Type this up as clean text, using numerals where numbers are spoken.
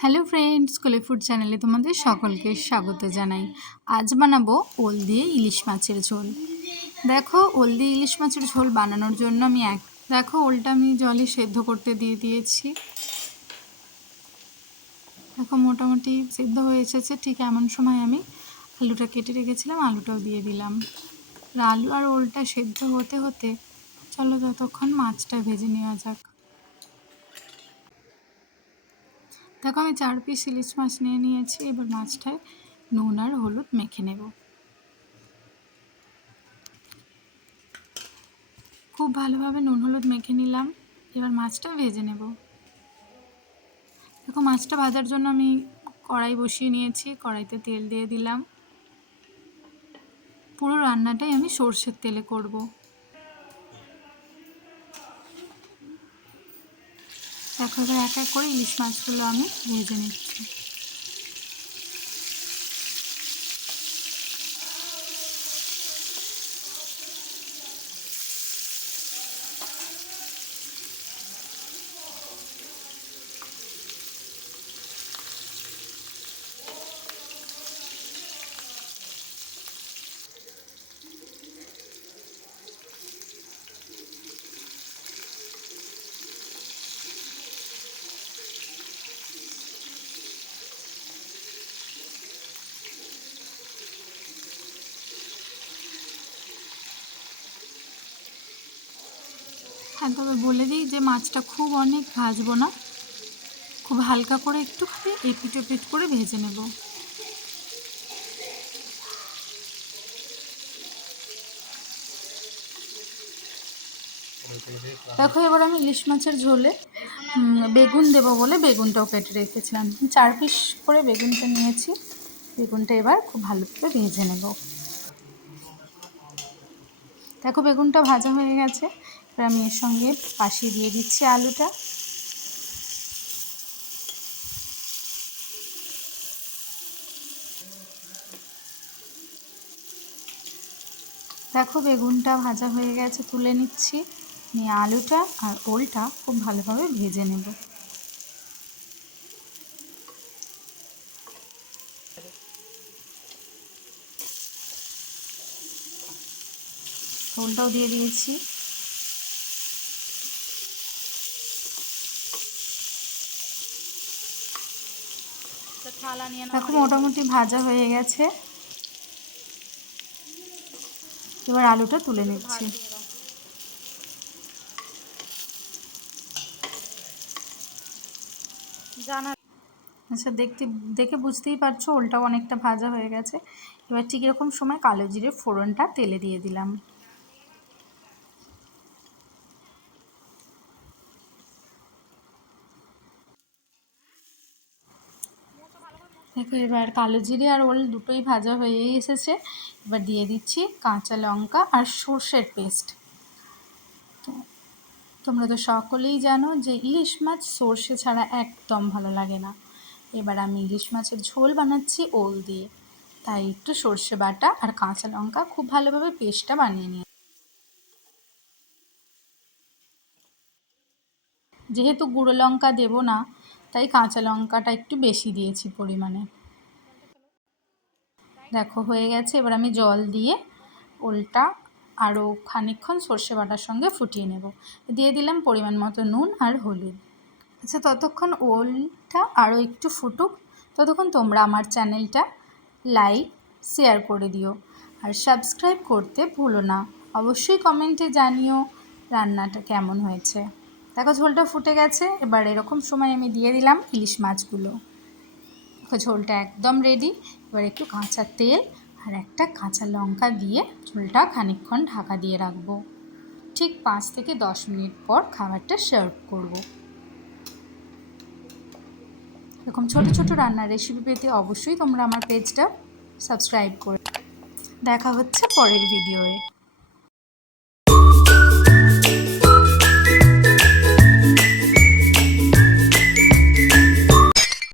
Hello friends, কোলে food চ্যানেলে তোমাদের সকলকে স্বাগত জানাই। আজ বানাবো ওল দিয়ে ইলিশ মাছের ঝোল। দেখো, ওল দিয়ে ইলিশ মাছের ঝোল বানানোর জন্য ওলটা আমি জলে সেদ্ধ করতে দিয়ে দিয়েছি। দেখো মোটামুটি সেদ্ধ হয়ে এসেছে। ঠিক এমন সময় আমি আলুটা কেটে রেখেছিলাম, আলুটাও দিয়ে দিলাম। আলু আর ওলটা সেদ্ধ হতে হতে চলো ততক্ষণ মাছটা ভেজে নেওয়া যাক। দেখো আমি 4 পিস ইলিশ মাছ নিয়ে নিয়েছি। এবার মাছটায় নুন আর হলুদ মেখে নেব। খুব ভালোভাবে নুন হলুদ মেখে নিলাম। এবার মাছটা ভেজে নেব। দেখো মাছটা ভাজার জন্য আমি কড়াই বসিয়ে নিয়েছি। কড়াইতে তেল দিয়ে দিলাম। পুরো রান্নাটাই আমি সর্ষের তেলে করব। দেখো এবার এক এক করে ইলিশ মাছগুলো আমি ভেজে নিচ্ছি। হ্যাঁ, তবে বলে দিই যে মাছটা খুব অনেক ভাজবো না, খুব হালকা করে একটুখানি এপিট ওপিট করে ভেজে নেব। দেখো এবার আমি ইলিশ মাছের ঝোলে বেগুন দেবো বলে বেগুনটাও কেটে রেখেছিলাম। 4 পিস করে বেগুনটা নিয়েছি। বেগুনটা এবার খুব ভালোভাবে ভেজে নেব। দেখো বেগুনটা ভাজা হয়ে গেছে। এবার আমি এর সঙ্গে পাশে দিয়ে দিচ্ছি আলুটা। দেখো বেগুনটা ভাজা হয়ে গেছে, তুলে নিচ্ছি। নিয়ে আলুটা আর ওলটা খুব ভালোভাবে ভেজে নেব। ওলটাও দিয়ে দিয়েছি। দেখো মোটামুটি ভাজা হয়ে গেছে। এবার আলুটা তুলে নিচ্ছি। আচ্ছা, দেখে বুঝতেই পারছো ওলটাও অনেকটা ভাজা হয়ে গেছে। এবার ঠিক এরকম সময় কালো জিরে ফোড়নটা তেলে দিয়ে দিলাম। দেখো এবার কালো জিরে আর ওল দুটোই ভাজা হয়েই এসেছে। এবার দিয়ে দিচ্ছি কাঁচা লঙ্কা আর সর্ষের পেস্ট। তোমরা তো সকলেই জানো যে ইলিশ মাছ সর্ষে ছাড়া একদম ভালো লাগে না। এবার আমি ইলিশ মাছের ঝোল বানাচ্ছি ওল দিয়ে, তাই একটু সর্ষে বাটা আর কাঁচা লঙ্কা খুব ভালোভাবে পেস্টটা বানিয়ে নিই। যেহেতু গুঁড়ো লঙ্কা দেবো না, তাই কাঁচা লঙ্কাটা একটু বেশি দিয়েছি পরিমাণে। দেখো হয়ে গেছে। এবার আমি জল দিয়ে ওলটা আরও খানিকক্ষণ সর্ষে বাটার সঙ্গে ফুটিয়ে নেব। দিয়ে দিলাম পরিমাণ মতো নুন আর হলুদ। আচ্ছা, ততক্ষণ ওলটা আরও একটু ফুটুক, ততক্ষণ তোমরা আমার চ্যানেলটা লাইক শেয়ার করে দিও আর সাবস্ক্রাইব করতে ভুলো না। অবশ্যই কমেন্টে জানিও রান্নাটা কেমন হয়েছে। দেখো ঝোলটা ফুটে গেছে। এবার এরকম সময় আমি দিয়ে দিলাম ইলিশ মাছগুলো। দেখো ঝোলটা একদম রেডি। এবার একটু কাঁচা তেল আর একটা কাঁচা লঙ্কা দিয়ে ঝোলটা খানিকক্ষণ ঢাকা দিয়ে রাখবো। ঠিক 5 থেকে 10 মিনিট পর খাবারটা সার্ভ করব। এরকম ছোট ছোট রান্নার রেসিপি পেতে অবশ্যই তোমরা আমার পেজটা সাবস্ক্রাইব করে। দেখা হচ্ছে পরের ভিডিওয়ে।